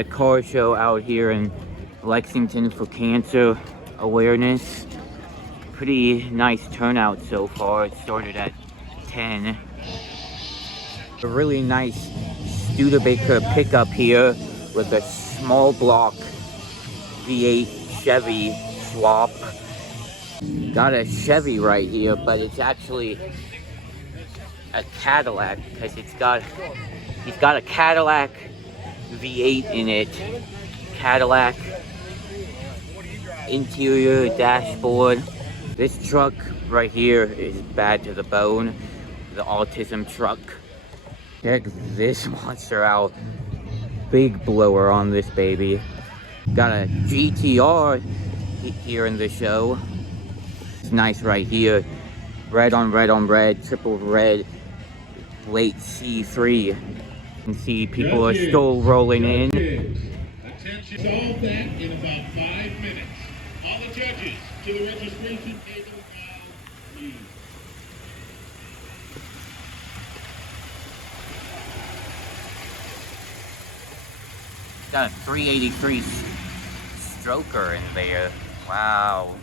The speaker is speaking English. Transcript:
a car show out here in Lexington for cancer awareness. Pretty nice turnout so far. It started at 10. A really nice Studebaker pickup here with a small block V8 Chevy swap. Got a Chevy right here, but it's actually a Cadillac because he's got a Cadillac V8 in it. Cadillac interior dashboard. This truck right here is bad to the bone. The autism truck. Check this monster out. Big blower on this baby. Got a GTR here in the show. It's nice right here. Red on red on red, triple red, late C3. You can see people are still rolling in. Attention, solve that in about 5 minutes. All the judges to the registration table now, please. Got a 383 stroker in there. Wow.